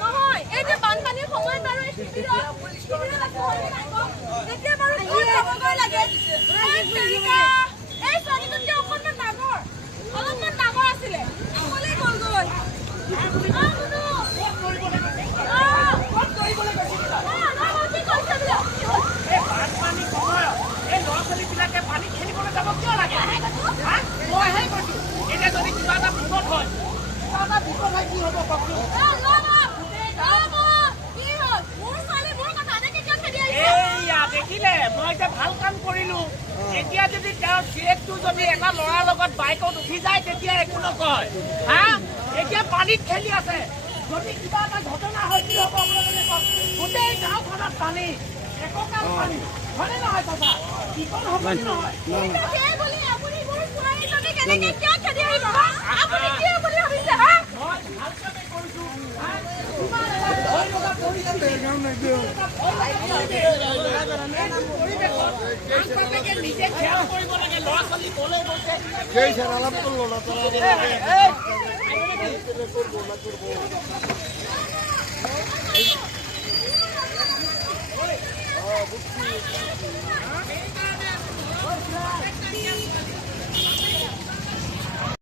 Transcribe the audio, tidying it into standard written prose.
নহয় এই যে বানপানীৰ সময়ত বাৰু এই শিবিৰত তেতিয়া বাৰু যাবগৈ লাগে এই ছোৱালীজনী অকণমান ডাঙৰ আছিলে অকলে গ'লগৈ পানী খেলিবলৈ যাব কিয় লাগে মইহে কৈছো এতিয়া যদি কিবা এটা বিপদ হয় কি হ'ব কওকচোন এইয়া দেখিলে মই এতিয়া ভাল কাম কৰিলো এতিয়া যদি তেওঁৰ চিৰেকটো যদি এটা ল'ৰাৰ লগত বাইকত উঠি যায় তেতিয়া একো নকয় হা এতিয়া পানীত খেলি আছে যদি কিবা এটা ঘটনা হয় কি হ'ব আপোনালোকে কওক গোটেই গাঁওখনত পানী এককাল পানী হয়নে নহয় চাচা বিপদ হ'ব কি নহয় নিজে খেয়াল কৰিব লাগে ল'ৰা ছোৱালী কলৈ গৈছে